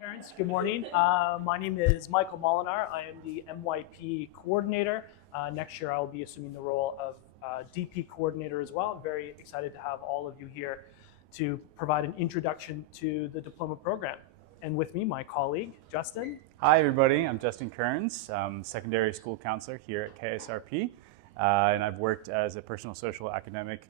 Parents, good morning. My name is Michael Molinar. I am the MYP coordinator. Next year I will be assuming the role of DP coordinator as well. I'm very excited to have all of you here to provide an introduction to the diploma program. And with me, my colleague, Justin. Hi everybody, I'm Justin Kearns, secondary school counselor here at KSRP. And I've worked as a personal, social, academic,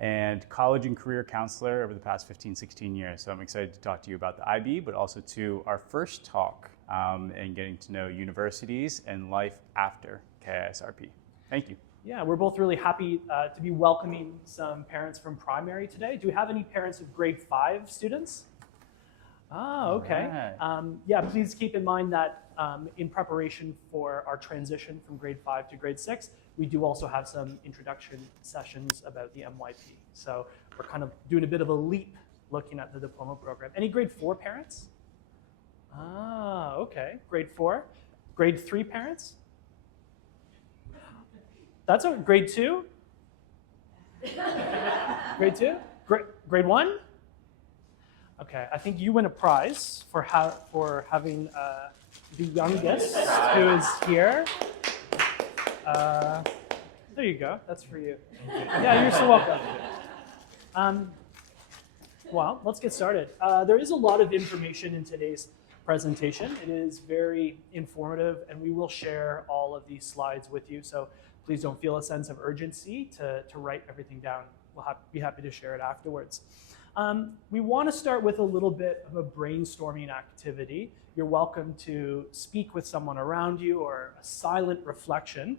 and college and career counselor over the past 15, 16 years. So I'm excited to talk to you about the IB, but also to our first talk and getting to know universities and life after KSRP. Thank you. Yeah, we're both really happy to be welcoming some parents from primary today. Do we have any parents of grade 5 students? Ah, okay. Right. Yeah, please keep in mind that in preparation for our transition from grade 5 to grade 6, we do also have some introduction sessions about the MYP. So we're kind of doing a bit of a leap looking at the diploma program. Any grade 4 parents? Ah, okay. Grade 4. Grade 3 parents? That's a grade 2? Grade 2? Grade 1? Okay, I think you win a prize for having the youngest who is here. There you go. That's for you. Yeah, you're so welcome. Well, let's get started. There is a lot of information in today's presentation. It is very informative, and we will share all of these slides with you. So please don't feel a sense of urgency to write everything down. We'll be happy to share it afterwards. We want to start with a little bit of a brainstorming activity. You're welcome to speak with someone around you or a silent reflection.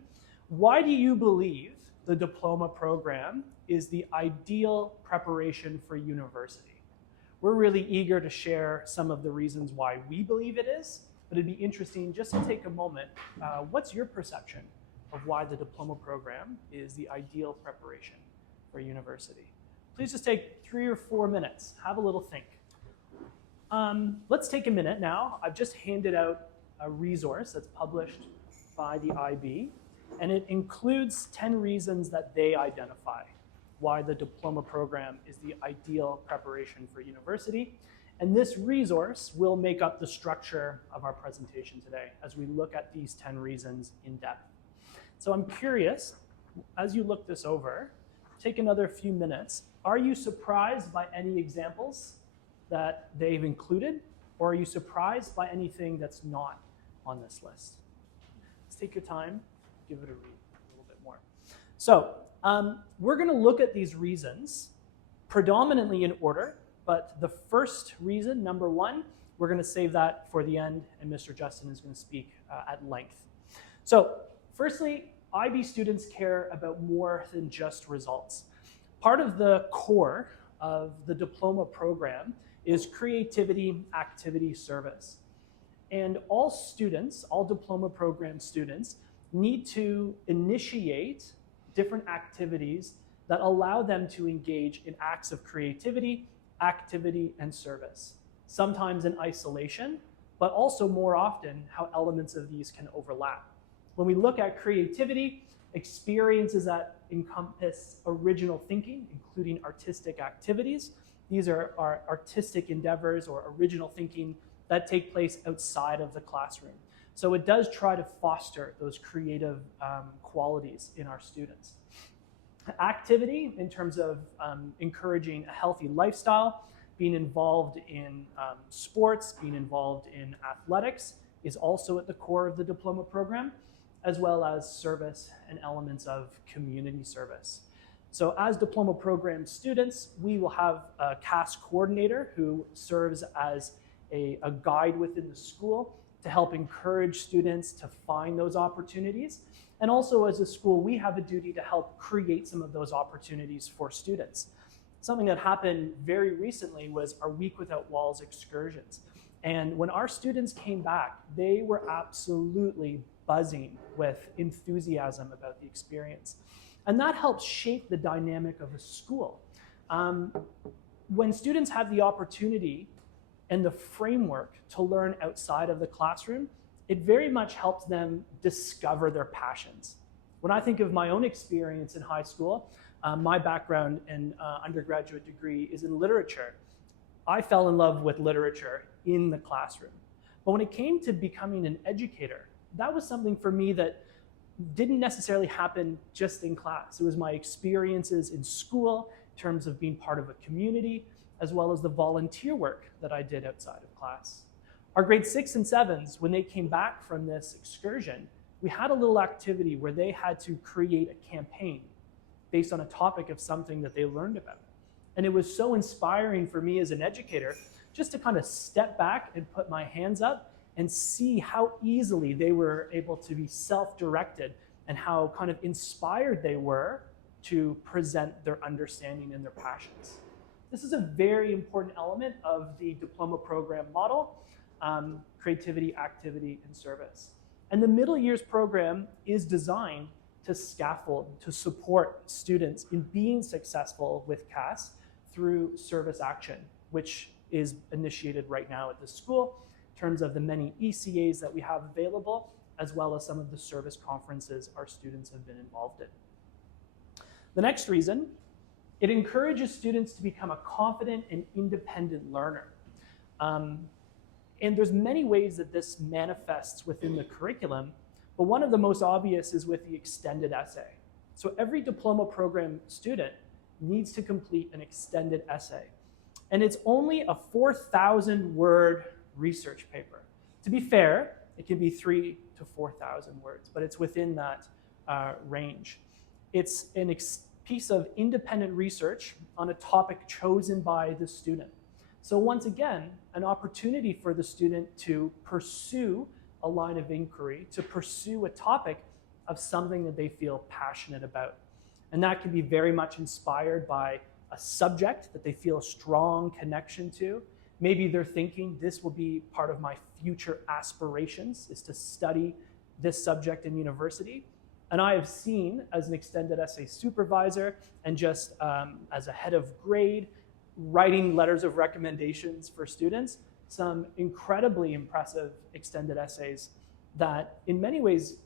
Why do you believe the diploma program is the ideal preparation for university? We're really eager to share some of the reasons why we believe it is, but it'd be interesting just to take a moment. What's your perception of why the diploma program is the ideal preparation for university? Please just take 3 or 4 minutes. Have a little think. Let's take a minute now. I've just handed out a resource that's published by the IB, and it includes 10 reasons that they identify why the diploma program is the ideal preparation for university. And this resource will make up the structure of our presentation today as we look at these 10 reasons in depth. So I'm curious, as you look this over, take another few minutes. Are you surprised by any examples that they've included, or are you surprised by anything that's not on this list? Let's take your time, give it a read a little bit more. So we're going to look at these reasons predominantly in order, but the first reason, number 1, we're going to save that for the end, and Mr. Justin is going to speak at length. So firstly, IB students care about more than just results. Part of the core of the diploma program is creativity, activity, service. And all students, all diploma program students, need to initiate different activities that allow them to engage in acts of creativity, activity, and service. Sometimes in isolation, but also more often how elements of these can overlap. When we look at creativity, experiences that encompass original thinking, including artistic activities. These are our artistic endeavors or original thinking that take place outside of the classroom. So it does try to foster those creative qualities in our students. Activity, in terms of encouraging a healthy lifestyle, being involved in sports, being involved in athletics, is also at the core of the diploma program, as well as service and elements of community service. So as diploma program students, we will have a CAS coordinator who serves as a guide within the school to help encourage students to find those opportunities. And also as a school, we have a duty to help create some of those opportunities for students. Something that happened very recently was our Week Without Walls excursions. And when our students came back, they were absolutely buzzing with enthusiasm about the experience. And that helps shape the dynamic of a school. When students have the opportunity and the framework to learn outside of the classroom, it very much helps them discover their passions. When I think of my own experience in high school, my background and undergraduate degree is in literature. I fell in love with literature in the classroom. But when it came to becoming an educator, that was something for me that didn't necessarily happen just in class. It was my experiences in school, in terms of being part of a community, as well as the volunteer work that I did outside of class. Our grade 6 and 7s, when they came back from this excursion, we had a little activity where they had to create a campaign based on a topic of something that they learned about. And it was so inspiring for me as an educator just to kind of step back and put my hands up and see how easily they were able to be self-directed and how kind of inspired they were to present their understanding and their passions. This is a very important element of the diploma program model, creativity, activity, and service. And the middle years program is designed to scaffold, to support students in being successful with CAS through service action, which is initiated right now at the school in terms of the many ECAs that we have available, as well as some of the service conferences our students have been involved in. The next reason, it encourages students to become a confident and independent learner. And there's many ways that this manifests within the curriculum, but one of the most obvious is with the extended essay. So every diploma program student needs to complete an extended essay. And it's only a 4,000 word research paper. To be fair, it can be 3,000 to 4,000 words, but it's within that range. It's a piece of independent research on a topic chosen by the student. So once again, an opportunity for the student to pursue a line of inquiry, to pursue a topic of something that they feel passionate about. And that can be very much inspired by a subject that they feel a strong connection to. Maybe they're thinking this will be part of my future aspirations, is to study this subject in university. And I have seen, as an extended essay supervisor and just as a head of grade, writing letters of recommendations for students, some incredibly impressive extended essays that in many ways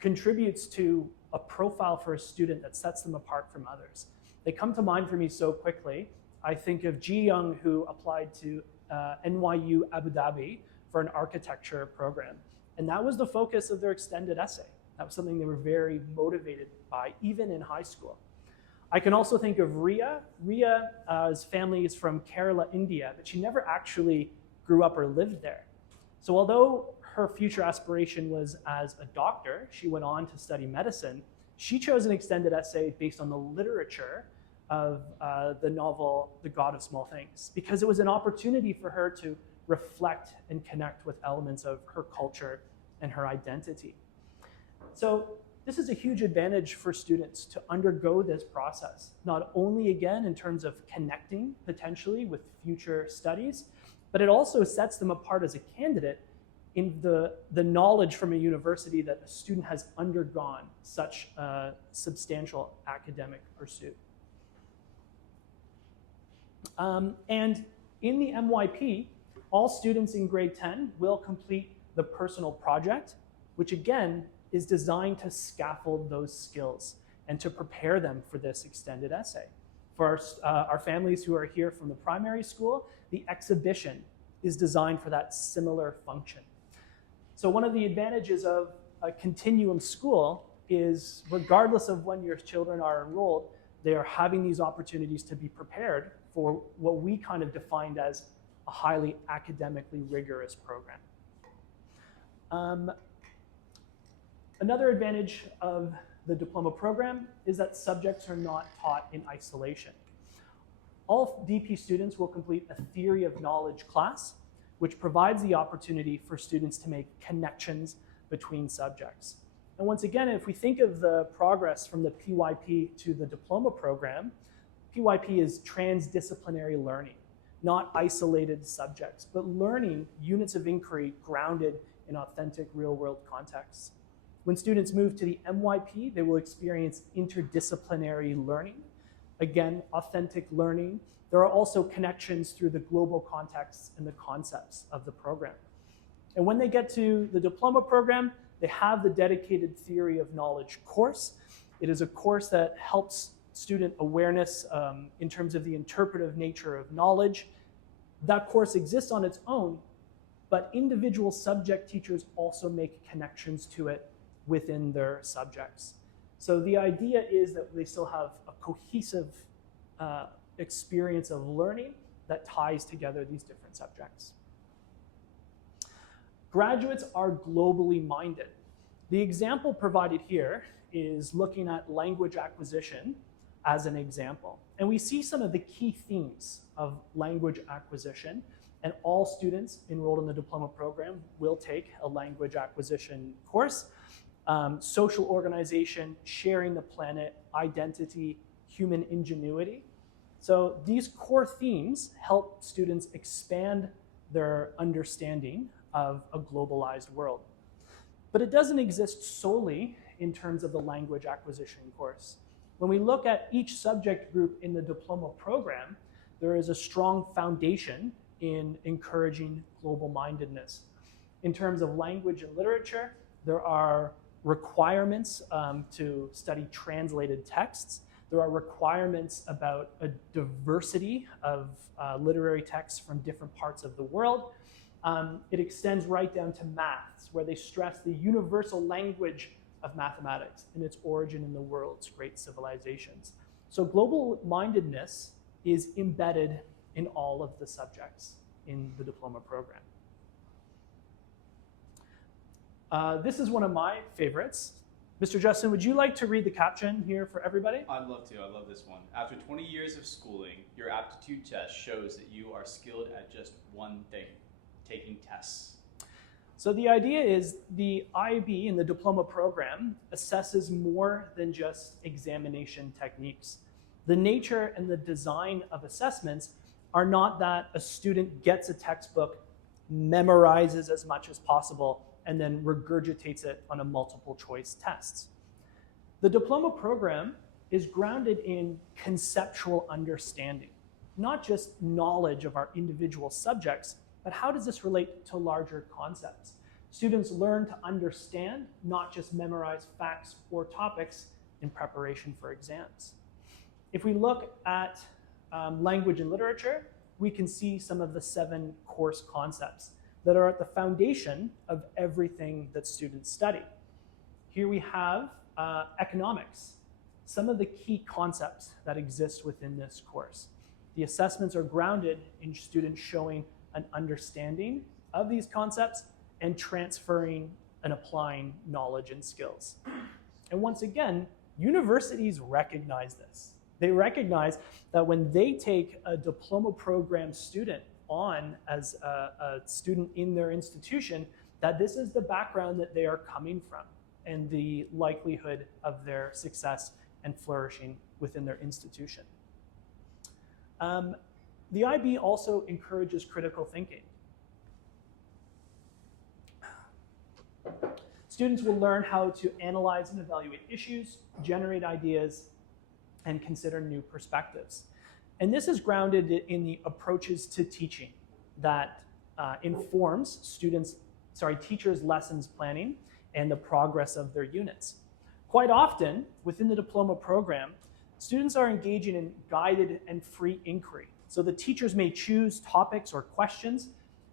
contributes to a profile for a student that sets them apart from others. They come to mind for me so quickly. I think of Ji Young, who applied to NYU Abu Dhabi for an architecture program. And that was the focus of their extended essay. That was something they were very motivated by, even in high school. I can also think of Ria. Ria's family is from Kerala, India, but she never actually grew up or lived there. So although her future aspiration was as a doctor, she went on to study medicine, she chose an extended essay based on the literature of the novel, The God of Small Things, because it was an opportunity for her to reflect and connect with elements of her culture and her identity. So this is a huge advantage for students to undergo this process, not only again in terms of connecting potentially with future studies, but it also sets them apart as a candidate in the knowledge from a university that a student has undergone such a substantial academic pursuit. And in the MYP, all students in grade 10 will complete the personal project, which again is designed to scaffold those skills and to prepare them for this extended essay. For our families who are here from the primary school, the exhibition is designed for that similar function. So one of the advantages of a continuum school is, regardless of when your children are enrolled, they are having these opportunities to be prepared for what we kind of defined as a highly academically rigorous program. Another advantage of the diploma program is that subjects are not taught in isolation. All DP students will complete a theory of knowledge class, which provides the opportunity for students to make connections between subjects. And once again, if we think of the progress from the PYP to the diploma program, PYP is transdisciplinary learning, not isolated subjects, but learning units of inquiry grounded in authentic real-world contexts. When students move to the MYP, they will experience interdisciplinary learning. Again, authentic learning. There are also connections through the global contexts and the concepts of the program. And when they get to the diploma program, they have the dedicated theory of knowledge course. It is a course that helps student awareness in terms of the interpretive nature of knowledge, That course exists on its own, but individual subject teachers also make connections to it within their subjects. So the idea is that they still have a cohesive experience of learning that ties together these different subjects. Graduates are globally minded. The example provided here is looking at language acquisition as an example. And we see some of the key themes of language acquisition, and all students enrolled in the diploma program will take a language acquisition course. Social organization, sharing the planet, identity, human ingenuity. So these core themes help students expand their understanding of a globalized world. But it doesn't exist solely in terms of the language acquisition course. When we look at each subject group in the diploma program, there is a strong foundation in encouraging global mindedness. In terms of language and literature, there are requirements to study translated texts. There are requirements about a diversity of literary texts from different parts of the world. It extends right down to maths, where they stress the universal language of mathematics and its origin in the world's great civilizations. So global mindedness is embedded in all of the subjects in the diploma program. This is one of my favorites. Mr. Justin, would you like to read the caption here for everybody? I'd love to. I love this one. After 20 years of schooling, your aptitude test shows that you are skilled at just one thing, taking tests. So the idea is the IB in the diploma program assesses more than just examination techniques. The nature and the design of assessments are not that a student gets a textbook, memorizes as much as possible, and then regurgitates it on a multiple choice tests. The diploma program is grounded in conceptual understanding, not just knowledge of our individual subjects, but how does this relate to larger concepts? Students learn to understand, not just memorize facts or topics in preparation for exams. If we look at language and literature, we can see some of the 7 course concepts that are at the foundation of everything that students study. Here we have economics, some of the key concepts that exist within this course. The assessments are grounded in students showing an understanding of these concepts and transferring and applying knowledge and skills. And once again, universities recognize this. They recognize that when they take a diploma program student on as a student in their institution, that this is the background that they are coming from and the likelihood of their success and flourishing within their institution. The IB also encourages critical thinking. Students will learn how to analyze and evaluate issues, generate ideas, and consider new perspectives. And this is grounded in the approaches to teaching that informs teachers' lessons planning and the progress of their units. Quite often, within the diploma program, students are engaging in guided and free inquiry. So the teachers may choose topics or questions,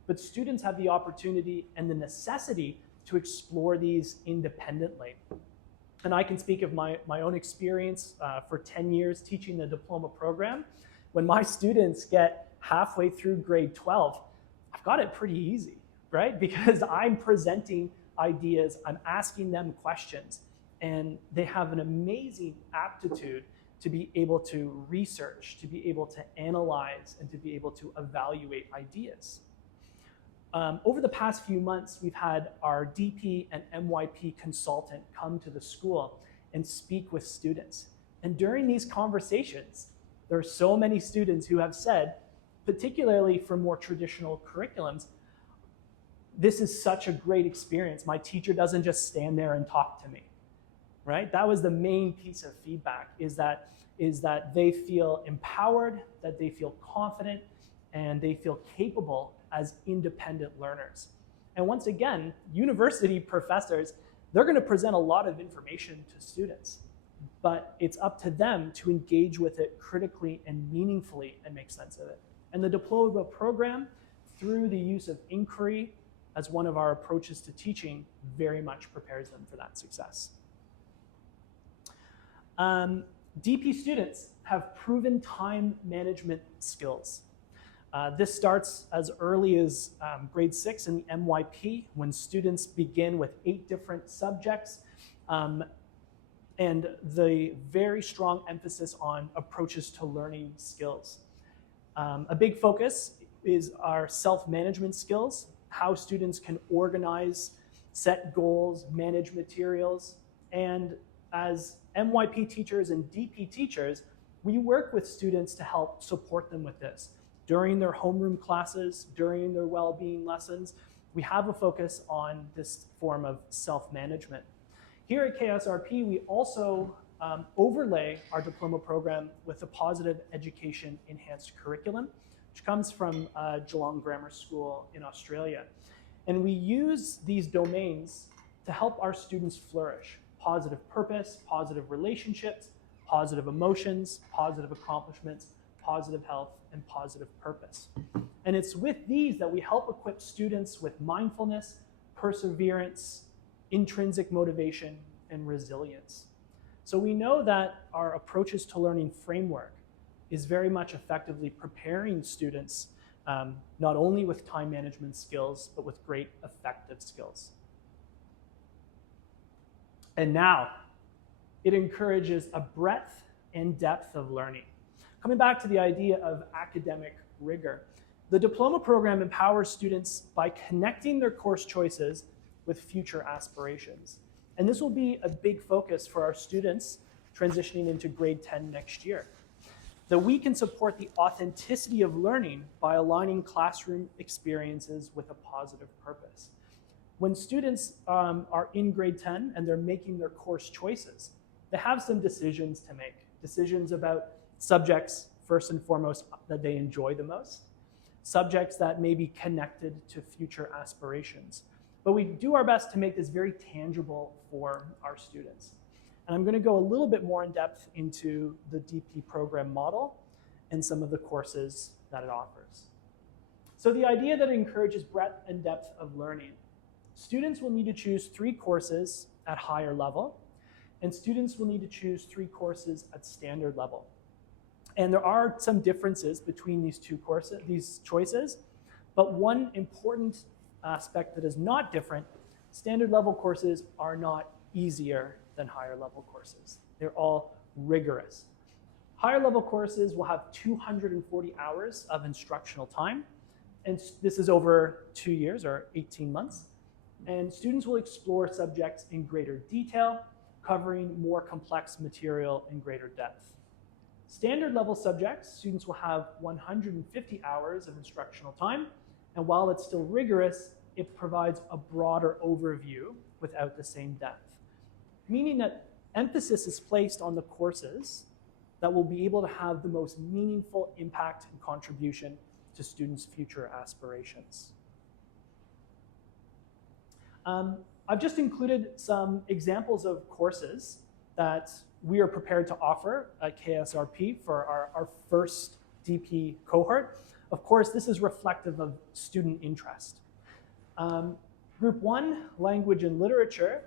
but students have the opportunity and the necessity to explore these independently. And I can speak of my own experience for 10 years teaching the diploma program. When my students get halfway through grade 12, I've got it pretty easy, right? Because I'm presenting ideas, I'm asking them questions, and they have an amazing aptitude to be able to research, to be able to analyze, and to be able to evaluate ideas. Over the past few months, we've had our DP and MYP consultant come to the school and speak with students. And during these conversations, there are so many students who have said, particularly for more traditional curriculums, this is such a great experience. My teacher doesn't just stand there and talk to me, right? That was the main piece of feedback, is that they feel empowered, that they feel confident, and they feel capable as independent learners. And once again, university professors, they're going to present a lot of information to students, but it's up to them to engage with it critically and meaningfully and make sense of it. And the diploma program, through the use of inquiry as one of our approaches to teaching, very much prepares them for that success. DP students have proven time management skills. This starts as early as grade 6 in the MYP, when students begin with 8 different subjects, and the very strong emphasis on approaches to learning skills. A big focus is our self-management skills, how students can organize, set goals, manage materials, and as MYP teachers and DP teachers, we work with students to help support them with this. During their homeroom classes, during their well-being lessons, we have a focus on this form of self-management. Here at KSRP, we also overlay our diploma program with a positive education enhanced curriculum, which comes from Geelong Grammar School in Australia. And we use these domains to help our students flourish. Positive purpose, positive relationships, positive emotions, positive accomplishments, positive health, and positive purpose. And it's with these that we help equip students with mindfulness, perseverance, intrinsic motivation, and resilience. So we know that our approaches to learning framework is very much effectively preparing students not only with time management skills, but with great effective skills. And now, it encourages a breadth and depth of learning. Coming back to the idea of academic rigor, the diploma program empowers students by connecting their course choices with future aspirations. And this will be a big focus for our students transitioning into grade 10 next year. That we can support the authenticity of learning by aligning classroom experiences with a positive purpose. When students are in grade 10 and they're making their course choices, they have some decisions to make. Decisions about subjects, first and foremost, that they enjoy the most. Subjects that may be connected to future aspirations. But we do our best to make this very tangible for our students. And I'm going to go a little bit more in depth into the DP program model and some of the courses that it offers. So the idea that it encourages breadth and depth of learning. Students will need to choose 3 courses at higher level, and students will need to choose 3 courses at standard level. And there are some differences between these choices, but one important aspect that is not different, standard level courses are not easier than higher level courses. They're all rigorous. Higher level courses will have 240 hours of instructional time, and this is over 2 years or 18 months. And students will explore subjects in greater detail, covering more complex material in greater depth. Standard level subjects, students will have 150 hours of instructional time, and while it's still rigorous, it provides a broader overview without the same depth. Meaning that emphasis is placed on the courses that will be able to have the most meaningful impact and contribution to students' future aspirations. I've just included some examples of courses that we are prepared to offer at KSRP for our first DP cohort. Of course, this is reflective of student interest. Group 1, Language and Literature.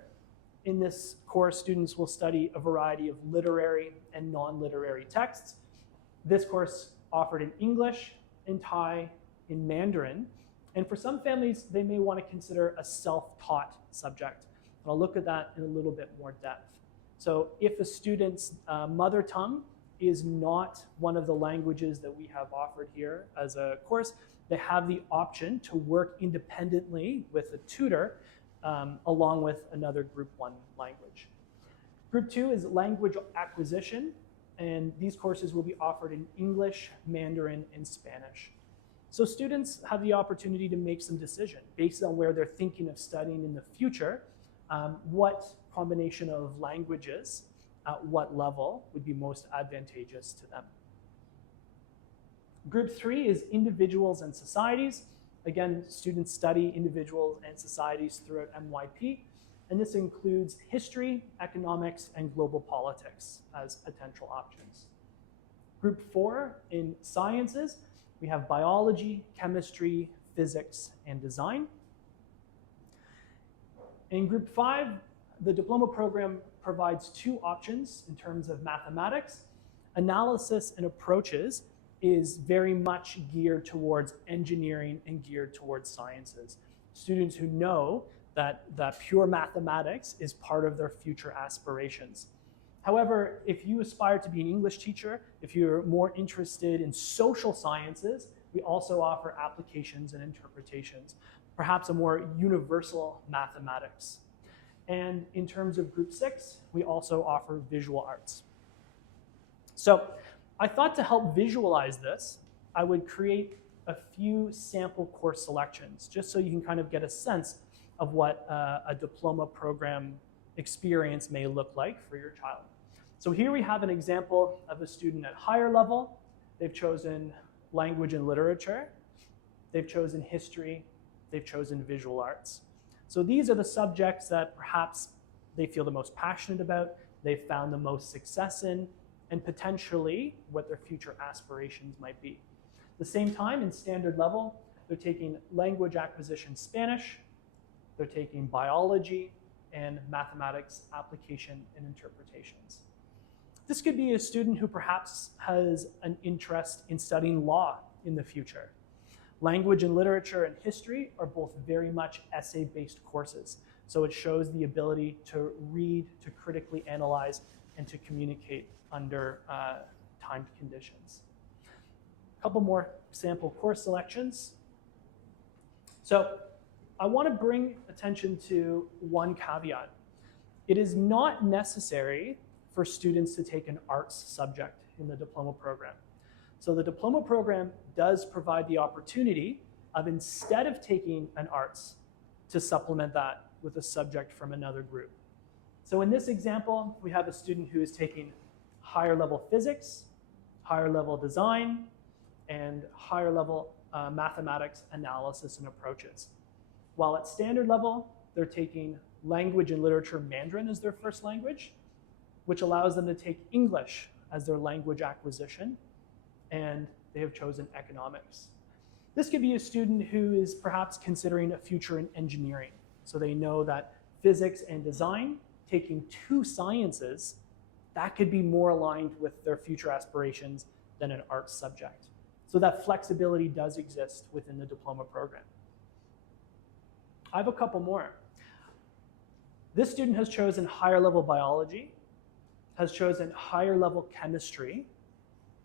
In this course, students will study a variety of literary and non-literary texts. This course offered in English, in Thai, in Mandarin. And for some families, they may want to consider a self-taught subject. And I'll look at that in a little bit more depth. So if a student's mother tongue is not one of the languages that we have offered here as a course, they have the option to work independently with a tutor along with another Group 1 language. Group 2 is Language Acquisition, and these courses will be offered in English, Mandarin, and Spanish. So students have the opportunity to make some decision based on where they're thinking of studying in the future, what combination of languages at what level would be most advantageous to them. Group 3 is Individuals and Societies. Again, students study individuals and societies throughout MYP, and this includes history, economics, and global politics as potential options. Group 4 in Sciences, We have biology, chemistry, physics, and design. In group 5, the diploma program provides 2 options in terms of mathematics. Analysis and approaches is very much geared towards engineering and geared towards sciences. Students who know that pure mathematics is part of their future aspirations. However, if you aspire to be an English teacher, if you're more interested in social sciences, we also offer applications and interpretations, perhaps a more universal mathematics. And in terms of group 6, we also offer visual arts. So I thought to help visualize this, I would create a few sample course selections, just so you can kind of get a sense of what a diploma program experience may look like for your child. So here we have an example of a student at higher level. They've chosen language and literature. They've chosen history. They've chosen visual arts. So these are the subjects that perhaps they feel the most passionate about, they've found the most success in, and potentially what their future aspirations might be. At the same time, in standard level, they're taking language acquisition Spanish, they're taking biology, and mathematics application and interpretations. This could be a student who perhaps has an interest in studying law in the future. Language and literature and history are both very much essay-based courses, so it shows the ability to read, to critically analyze, and to communicate under timed conditions. A couple more sample course selections. So I want to bring attention to one caveat. It is not necessary for students to take an arts subject in the diploma program. So the diploma program does provide the opportunity of, instead of taking an arts, to supplement that with a subject from another group. So in this example, we have a student who is taking higher level physics, higher level design, and higher level mathematics analysis and approaches. While at standard level, they're taking language and literature Mandarin as their first language, which allows them to take English as their language acquisition, and they have chosen economics. This could be a student who is perhaps considering a future in engineering. So they know that physics and design, taking 2 sciences, that could be more aligned with their future aspirations than an arts subject. So that flexibility does exist within the diploma program. I have a couple more. This student has chosen higher level biology, has chosen higher level chemistry,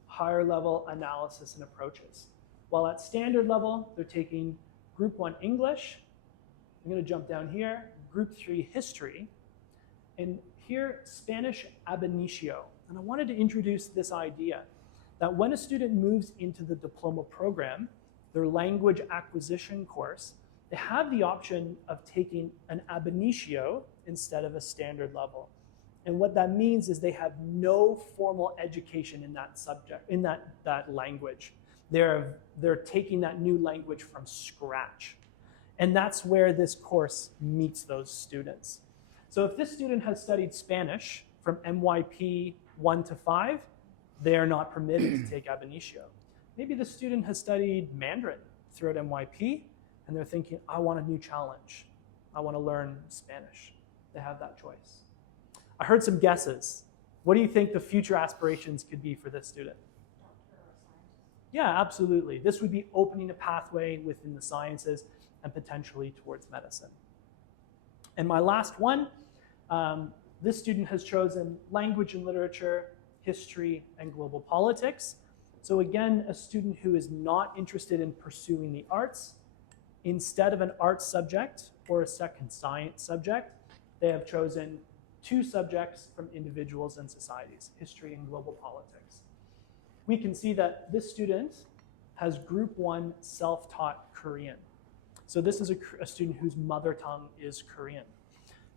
higher level analysis and approaches. While at standard level, they're taking group 1 English. I'm going to jump down here, group 3 history, and here Spanish ab initio. And I wanted to introduce this idea that when a student moves into the diploma program, their language acquisition course, they have the option of taking an ab initio instead of a standard level. And what that means is they have no formal education in that subject, in that language. They're taking that new language from scratch. And that's where this course meets those students. So if this student has studied Spanish from MYP 1 to 5, they are not permitted to take ab initio. Maybe the student has studied Mandarin throughout MYP, and they're thinking, I want a new challenge. I want to learn Spanish. They have that choice. I heard some guesses. What do you think the future aspirations could be for this student? Doctor or scientist? Yeah, absolutely. This would be opening a pathway within the sciences and potentially towards medicine. And my last one, this student has chosen language and literature, history, and global politics. So again, a student who is not interested in pursuing the arts, instead of an arts subject or a second science subject, they have chosen 2 subjects from individuals and societies, history and global politics. We can see that this student has group 1 self-taught Korean. So this is a student whose mother tongue is Korean.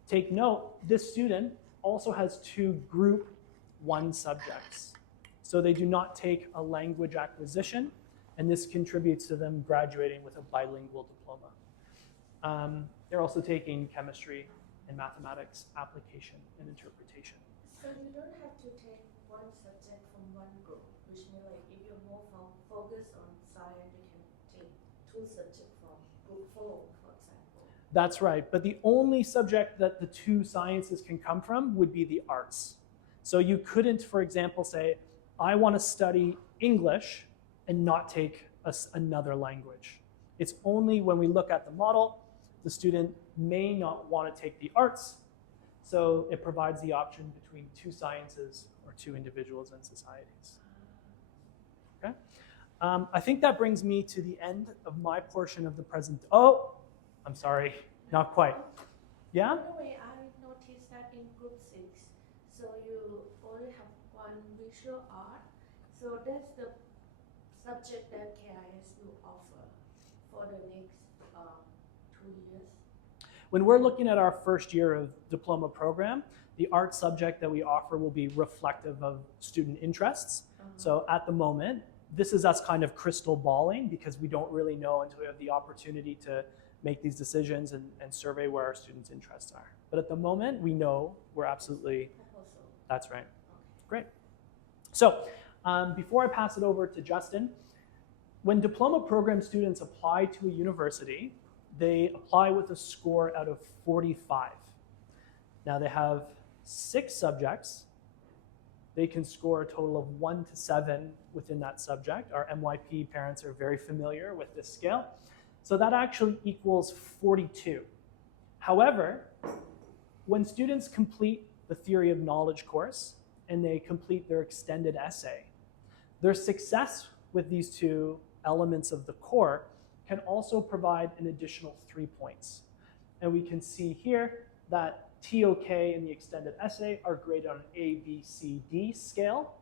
Take note, this student also has 2 group 1 subjects. So they do not take a language acquisition, and this contributes to them graduating with a bilingual diploma. They're also taking chemistry and mathematics application and interpretation. So you don't have to take one subject from one group, which means like if you're more focused on science two subjects from group 4, for example. That's right, but the only subject that the two sciences can come from would be the arts. So you couldn't, for example, say, I want to study English and not take another language. It's only when we look at the model, the student may not want to take the arts, so it provides the option between two sciences or two individuals and societies. Okay? I think that brings me to the end of my portion of the present. Oh, I'm sorry, not quite. Yeah? By the way, I noticed that in group 6, so you only have one visual art. So that's the subject that KIS will offer for the next 2 years. When we're looking at our first year of diploma program, the art subject that we offer will be reflective of student interests. So at the moment, this is us kind of crystal balling because we don't really know until we have the opportunity to make these decisions and survey where our students' interests are. But at the moment, we know we're absolutely, that's right. Great. So before I pass it over to Justin, when diploma program students apply to a university, they apply with a score out of 45. Now they have 6 subjects. They can score a total of 1 to 7 within that subject. Our MYP parents are very familiar with this scale. So that actually equals 42. However, when students complete the Theory of Knowledge course and they complete their extended essay, their success with these two elements of the core can also provide an additional 3 points. And we can see here that TOK and the extended essay are graded on an A, B, C, D scale,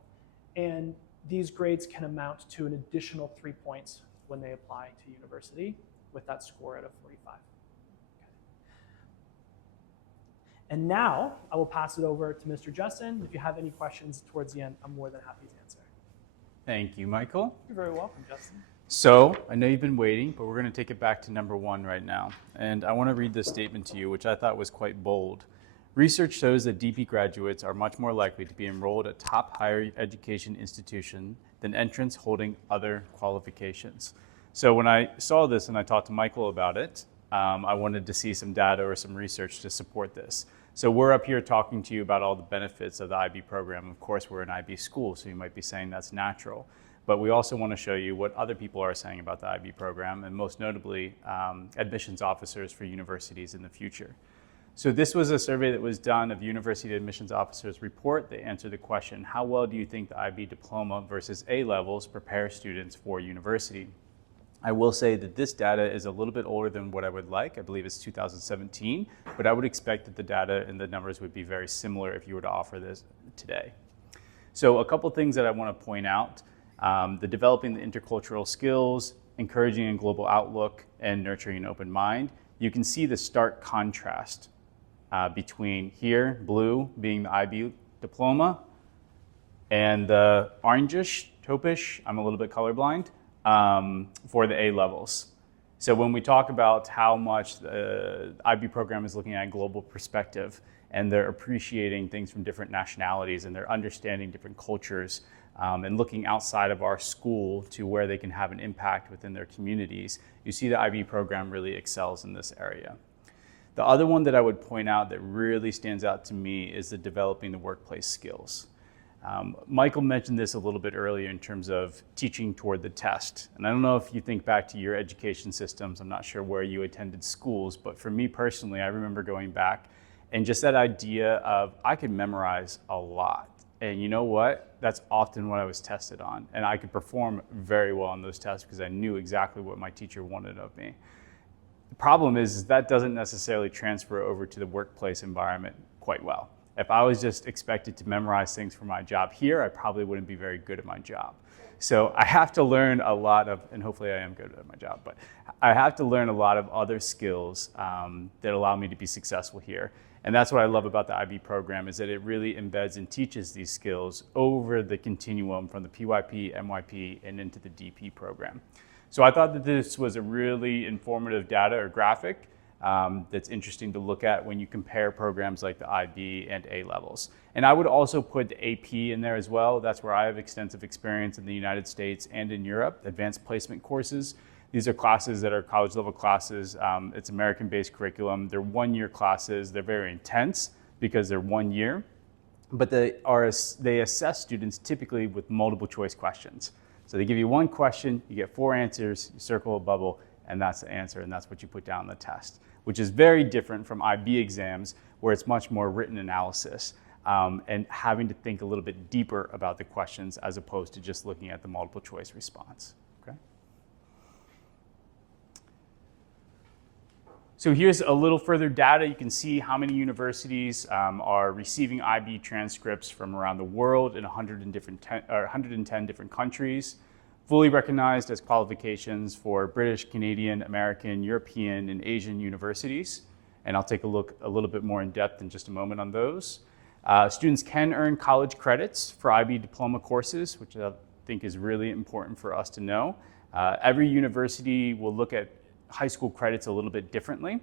and these grades can amount to an additional 3 points when they apply to university with that score out of 45. Okay. And now I will pass it over to Mr. Justin. If you have any questions towards the end, I'm more than happy to answer. Thank you, Michael. You're very welcome, Justin. So, I know you've been waiting, but we're going to take it back to number 1 right now. And I want to read this statement to you, which I thought was quite bold. Research shows that DP graduates are much more likely to be enrolled at top higher education institution than entrants holding other qualifications. So when I saw this and I talked to Michael about it, I wanted to see some data or some research to support this. So we're up here talking to you about all the benefits of the IB program. Of course, we're an IB school, so you might be saying that's natural. But we also want to show you what other people are saying about the IB program, and most notably, admissions officers for universities in the future. So this was a survey that was done of University Admissions Officers report. They answered the question, how well do you think the IB diploma versus A levels prepare students for university? I will say that this data is a little bit older than what I would like. I believe it's 2017, but I would expect that the data and the numbers would be very similar if you were to offer this today. So a couple things that I want to point out. The developing the intercultural skills, encouraging a global outlook, and nurturing an open mind. You can see the stark contrast between here, blue being the IB diploma, and the orangish, taupish, I'm a little bit colorblind, for the A levels. So when we talk about how much the IB program is looking at a global perspective, and they're appreciating things from different nationalities, and they're understanding different cultures, and looking outside of our school to where they can have an impact within their communities, you see the IB program really excels in this area. The other one that I would point out that really stands out to me is the developing the workplace skills. Michael mentioned this a little bit earlier in terms of teaching toward the test. And I don't know if you think back to your education systems, I'm not sure where you attended schools, but for me personally, I remember going back and just that idea of I could memorize a lot. And you know what? That's often what I was tested on. And I could perform very well on those tests because I knew exactly what my teacher wanted of me. The problem is that doesn't necessarily transfer over to the workplace environment quite well. If I was just expected to memorize things for my job here, I probably wouldn't be very good at my job. So I have to learn a lot of, and hopefully I am good at my job, but I have to learn a lot of other skills that allow me to be successful here. And that's what I love about the IB program is that it really embeds and teaches these skills over the continuum from the PYP, MYP, and into the DP program. So I thought that this was a really informative data or graphic that's interesting to look at when you compare programs like the IB and A levels. And I would also put the AP in there as well. That's where I have extensive experience in the United States and in Europe, advanced placement courses. These are classes that are college level classes. It's American-based curriculum. They're 1-year classes. They're very intense because they're 1 year, but they assess students typically with multiple choice questions. So they give you one question, you get 4 answers, you circle a bubble, and that's the answer, and that's what you put down on the test, which is very different from IB exams, where it's much more written analysis and having to think a little bit deeper about the questions as opposed to just looking at the multiple choice response. Okay? So here's a little further data. You can see how many universities are receiving IB transcripts from around the world in 110 different countries, fully recognized as qualifications for British, Canadian, American, European, and Asian universities. And I'll take a look a little bit more in depth in just a moment on those. Students can earn college credits for IB diploma courses, which I think is really important for us to know. Every university will look at high school credits a little bit differently.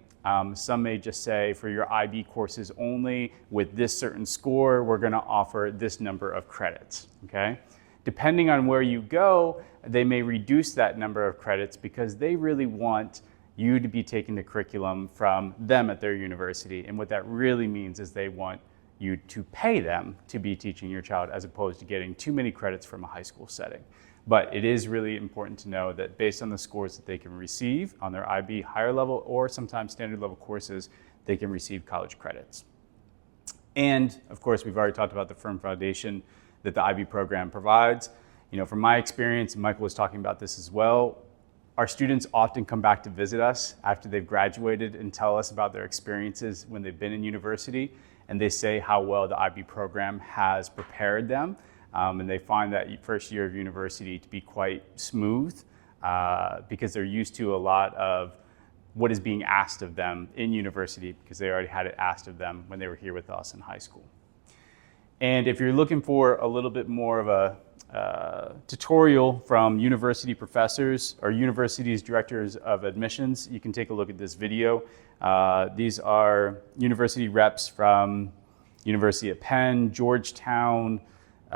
Some may just say for your IB courses only with this certain score, we're going to offer this number of credits, okay? Depending on where you go, they may reduce that number of credits because they really want you to be taking the curriculum from them at their university. And what that really means is they want you to pay them to be teaching your child as opposed to getting too many credits from a high school setting. But it is really important to know that based on the scores that they can receive on their IB higher level or sometimes standard level courses, they can receive college credits. And of course, we've already talked about the firm foundation that the IB program provides. You know, from my experience, and Michael was talking about this as well, our students often come back to visit us after they've graduated and tell us about their experiences when they've been in university, and they say how well the IB program has prepared them. And they find that first year of university to be quite smooth because they're used to a lot of what is being asked of them in university because they already had it asked of them when they were here with us in high school. And if you're looking for a little bit more of a tutorial from university professors or universities directors of admissions, you can take a look at this video. These are university reps from University of Penn, Georgetown,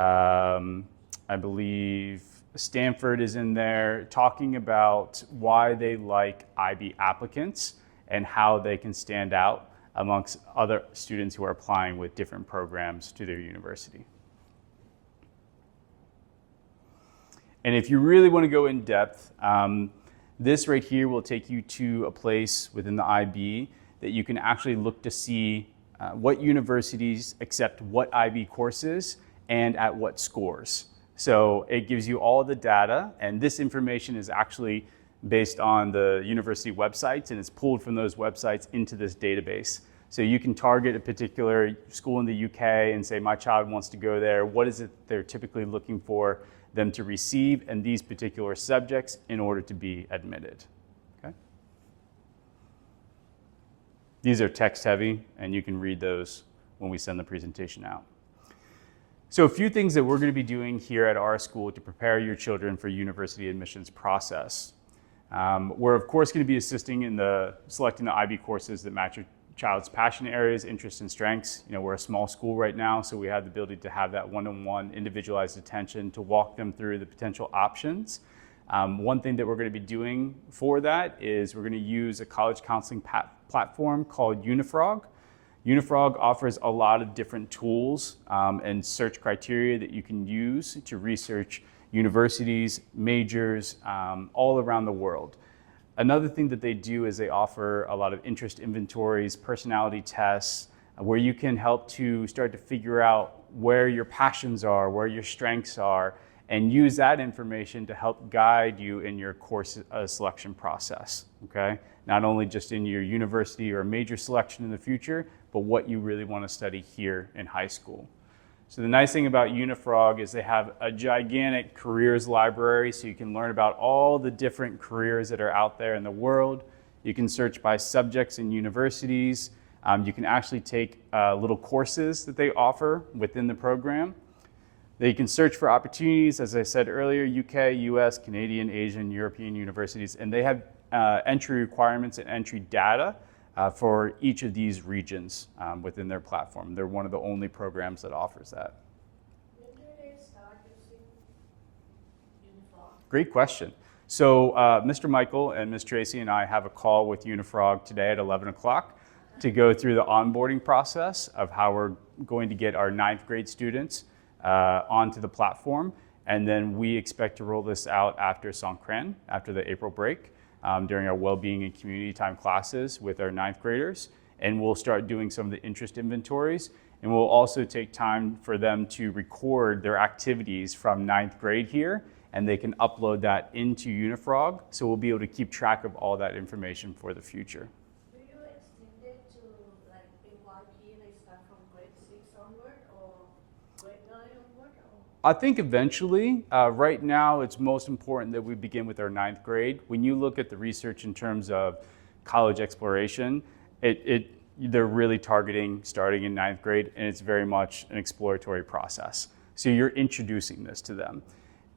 I believe Stanford is in there, talking about why they like IB applicants and how they can stand out amongst other students who are applying with different programs to their university. And if you really want to go in depth, this right here will take you to a place within the IB that you can actually look to see what universities accept what IB courses and at what scores. So it gives you all the data, and this information is actually based on the university websites, and it's pulled from those websites into this database. So you can target a particular school in the UK and say, my child wants to go there. What is it they're typically looking for them to receive in these particular subjects in order to be admitted? Okay? These are text heavy, and you can read those when we send the presentation out. So a few things that we're going to be doing here at our school to prepare your children for university admissions process. We're of course going to be assisting in selecting the IB courses that match your child's passion areas, interests, and strengths. You know, we're a small school right now, so we have the ability to have that one-on-one individualized attention to walk them through the potential options. One thing that we're going to be doing for that is we're going to use a college counseling platform called Unifrog. Unifrog offers a lot of different tools and search criteria that you can use to research universities, majors, all around the world. Another thing that they do is they offer a lot of interest inventories, personality tests, where you can help to start to figure out where your passions are, where your strengths are, and use that information to help guide you in your course selection process, okay? Not only just in your university or major selection in the future, but what you really want to study here in high school. So the nice thing about Unifrog is they have a gigantic careers library, so you can learn about all the different careers that are out there in the world. You can search by subjects in universities. You can actually take little courses that they offer within the program. They can search for opportunities, as I said earlier, UK, US, Canadian, Asian, European universities, and they have entry requirements and entry data for each of these regions within their platform. They're one of the only programs that offers that. When do they start using Unifrog? Great question. So Mr. Michael and Ms. Tracy and I have a call with Unifrog today at 11 o'clock to go through the onboarding process of how we're going to get our 9th grade students onto the platform. And then we expect to roll this out after Songkran, after the April break, during our well-being and community time classes with our 9th graders. And we'll start doing some of the interest inventories. And we'll also take time for them to record their activities from 9th grade here, and they can upload that into Unifrog. So we'll be able to keep track of all that information for the future. Do you extend it to like MYP, like start from grade 6 onward or grade 9 onward? Or? I think eventually, right now it's most important that we begin with our 9th grade. When you look at the research in terms of college exploration, they're really targeting starting in 9th grade, and it's very much an exploratory process. So you're introducing this to them.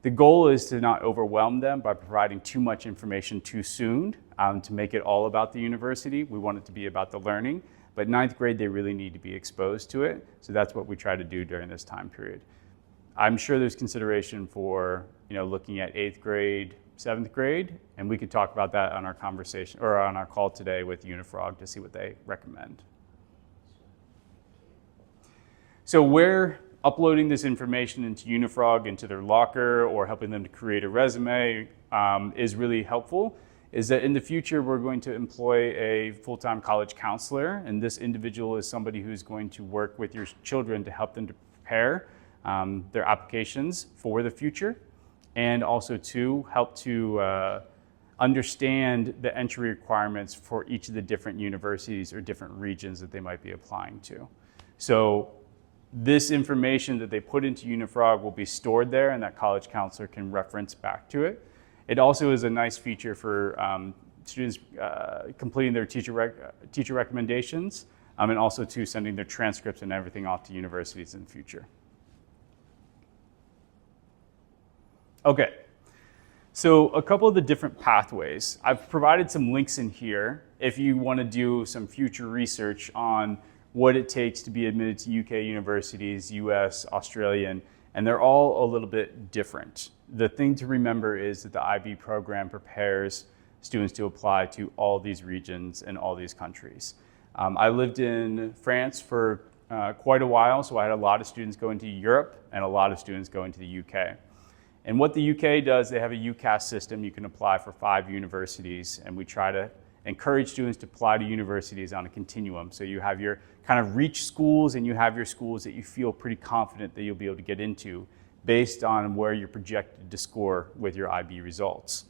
The goal is to not overwhelm them by providing too much information too soon to make it all about the university. We want it to be about the learning, but 9th grade, they really need to be exposed to it. So that's what we try to do during this time period. I'm sure there's consideration for looking at 8th grade, 7th grade, and we could talk about that on our conversation or on our call today with Unifrog to see what they recommend. So we're uploading this information into Unifrog, into their locker, or helping them to create a resume is really helpful, is that in the future we're going to employ a full-time college counselor, and this individual is somebody who's going to work with your children to help them to prepare their applications for the future, and also to help to understand the entry requirements for each of the different universities or different regions that they might be applying to. So this information that they put into Unifrog will be stored there, and that college counselor can reference back to it. It also is a nice feature for students completing their teacher recommendations, and also to sending their transcripts and everything off to universities in the future. Okay, so a couple of the different pathways. I've provided some links in here if you want to do some future research on what it takes to be admitted to UK universities, US, Australian, and they're all a little bit different. The thing to remember is that the IB program prepares students to apply to all these regions and all these countries. I lived in France for quite a while, so I had a lot of students going to Europe and a lot of students going to the UK. And what the UK does, they have a UCAS system. You can apply for 5 universities, and we try to encourage students to apply to universities on a continuum. So you have your kind of reach schools, and you have your schools that you feel pretty confident that you'll be able to get into based on where you're projected to score with your IB results.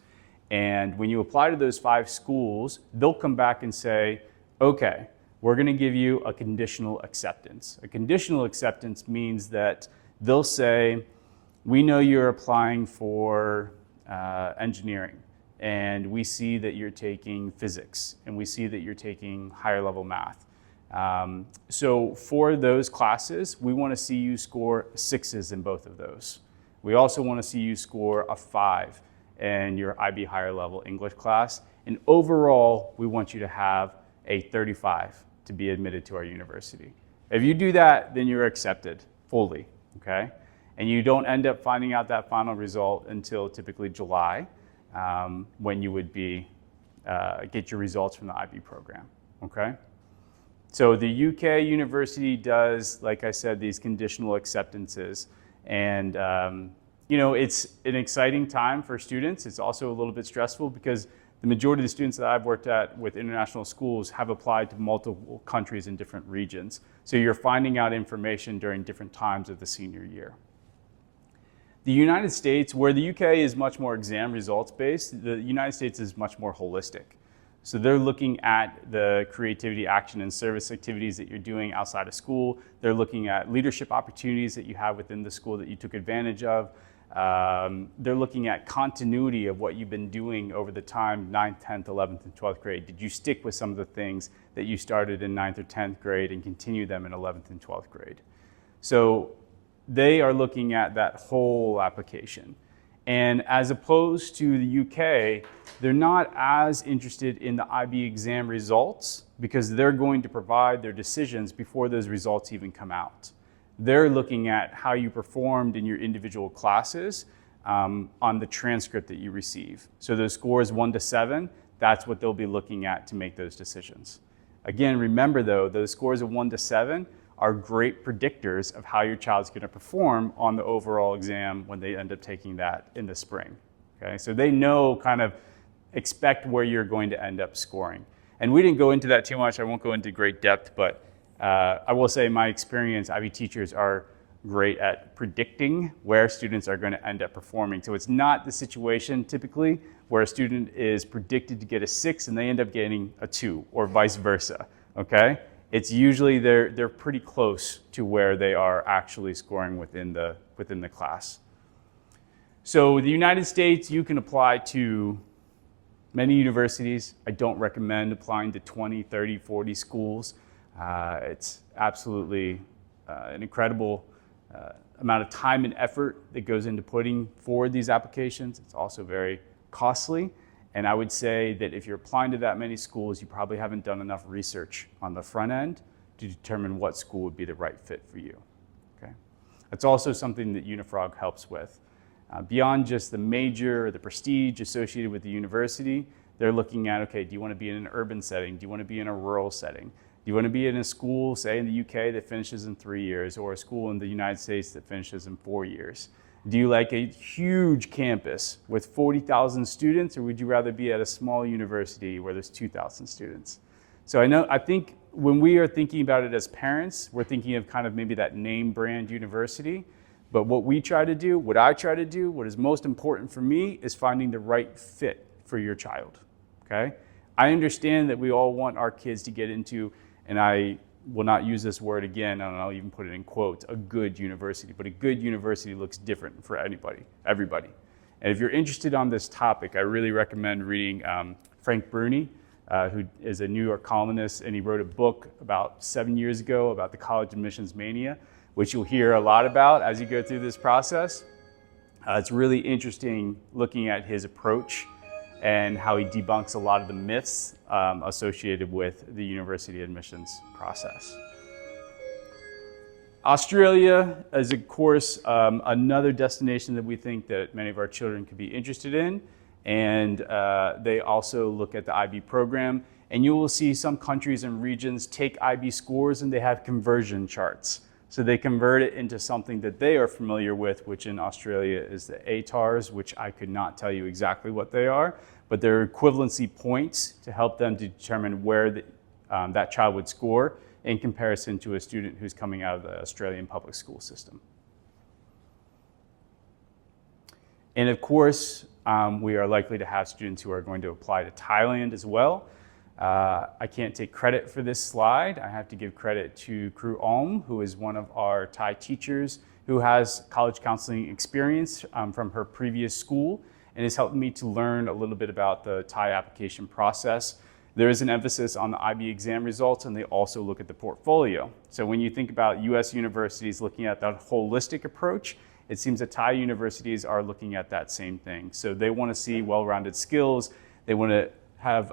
And when you apply to those 5 schools, they'll come back and say, okay, we're gonna give you a conditional acceptance. A conditional acceptance means that they'll say, we know you're applying for engineering, and we see that you're taking physics, and we see that you're taking higher level math. So for those classes, we want to see you score 6s in both of those. We also want to see you score a 5 in your IB higher level English class. And overall, we want you to have a 35 to be admitted to our university. If you do that, then you're accepted fully, okay? And you don't end up finding out that final result until typically July, when you would be get your results from the IB program, okay? So the UK university does, like I said, these conditional acceptances. And it's an exciting time for students. It's also a little bit stressful because the majority of the students that I've worked at with international schools have applied to multiple countries in different regions. So you're finding out information during different times of the senior year. The United States, where the UK is much more exam results based, the United States is much more holistic. So they're looking at the creativity, action, and service activities that you're doing outside of school. They're looking at leadership opportunities that you have within the school that you took advantage of. They're looking at continuity of what you've been doing over the time, 9th, 10th, 11th, and 12th grade. Did you stick with some of the things that you started in 9th or 10th grade and continue them in 11th and 12th grade? So they are looking at that whole application. And as opposed to the UK, they're not as interested in the IB exam results because they're going to provide their decisions before those results even come out. They're looking at how you performed in your individual classes on the transcript that you receive. So those scores 1 to 7, that's what they'll be looking at to make those decisions. Again, remember though, those scores of 1 to 7 are great predictors of how your child's going to perform on the overall exam when they end up taking that in the spring. Okay, so they know kind of expect where you're going to end up scoring. And we didn't go into that too much. I won't go into great depth, but I will say my experience, IB teachers are great at predicting where students are going to end up performing. So it's not the situation typically where a student is predicted to get a 6 and they end up getting a 2 or vice versa, okay? It's usually they're pretty close to where they are actually scoring within the class. So the United States, you can apply to many universities. I don't recommend applying to 20, 30, 40 schools. It's absolutely an incredible amount of time and effort that goes into putting forward these applications. It's also very costly. And I would say that if you're applying to that many schools, you probably haven't done enough research on the front end to determine what school would be the right fit for you. Okay? That's also something that Unifrog helps with. Beyond just the major or the prestige associated with the university, they're looking at, okay, do you want to be in an urban setting? Do you want to be in a rural setting? Do you want to be in a school, say in the UK, that finishes in 3 years, or a school in the United States that finishes in 4 years? Do you like a huge campus with 40,000 students, or would you rather be at a small university where there's 2,000 students? So I think when we are thinking about it as parents, we're thinking of kind of maybe that name brand university. But what we try to do, what I try to do, what is most important for me is finding the right fit for your child, okay? I understand that we all want our kids to get into, and I will not use this word again, and I'll even put it in quotes, a good university. But a good university looks different for everybody. And if you're interested on this topic, I really recommend reading Frank Bruni, who is a New York columnist, and he wrote a book about 7 years ago about the college admissions mania, which you'll hear a lot about as you go through this process. It's really interesting looking at his approach and how he debunks a lot of the myths associated with the university admissions process. Australia is, of course, another destination that we think that many of our children could be interested in, and they also look at the IB program. And you will see some countries and regions take IB scores and they have conversion charts. So they convert it into something that they are familiar with, which in Australia is the ATARs, which I could not tell you exactly what they are, but they're equivalency points to help them to determine where that child would score in comparison to a student who's coming out of the Australian public school system. And of course, we are likely to have students who are going to apply to Thailand as well. I can't take credit for this slide. I have to give credit to Kru Om, who is one of our Thai teachers who has college counseling experience from her previous school and has helped me to learn a little bit about the Thai application process. There is an emphasis on the IB exam results, and they also look at the portfolio. So when you think about US universities looking at that holistic approach, it seems that Thai universities are looking at that same thing. So they want to see well-rounded skills. They want to have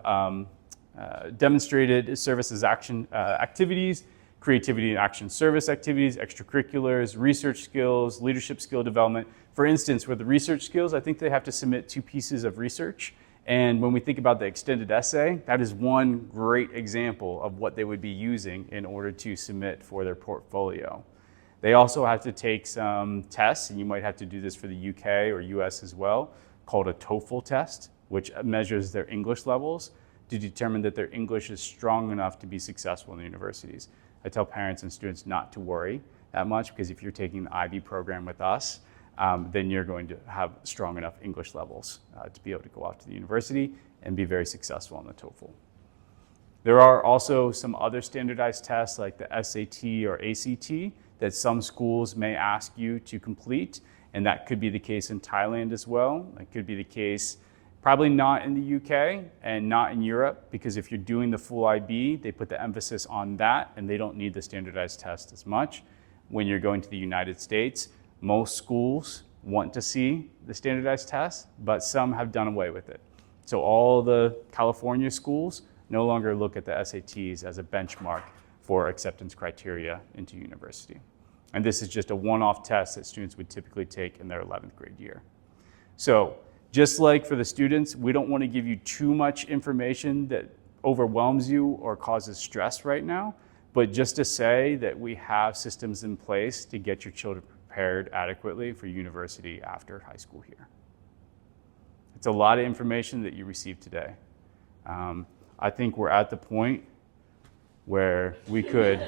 demonstrated services action activities, creativity and action service activities, extracurriculars, research skills, leadership skill development. For instance, with the research skills, I think they have to submit 2 pieces of research. And when we think about the extended essay, that is one great example of what they would be using in order to submit for their portfolio. They also have to take some tests, and you might have to do this for the UK or US as well, called a TOEFL test, which measures their English levels to determine that their English is strong enough to be successful in the universities. I tell parents and students not to worry that much, because if you're taking the IB program with us, then you're going to have strong enough English levels to be able to go off to the university and be very successful on the TOEFL. There are also some other standardized tests like the SAT or ACT that some schools may ask you to complete, and that could be the case in Thailand as well. It could be the case probably not in the UK and not in Europe, because if you're doing the full IB, they put the emphasis on that and they don't need the standardized test as much. When you're going to the United States, most schools want to see the standardized test, but some have done away with it. So all the California schools no longer look at the SATs as a benchmark for acceptance criteria into university. And this is just a one-off test that students would typically take in their 11th grade year. So just like for the students, we don't want to give you too much information that overwhelms you or causes stress right now, but just to say that we have systems in place to get your children prepared adequately for university after high school here. It's a lot of information that you received today. I think we're at the point where we could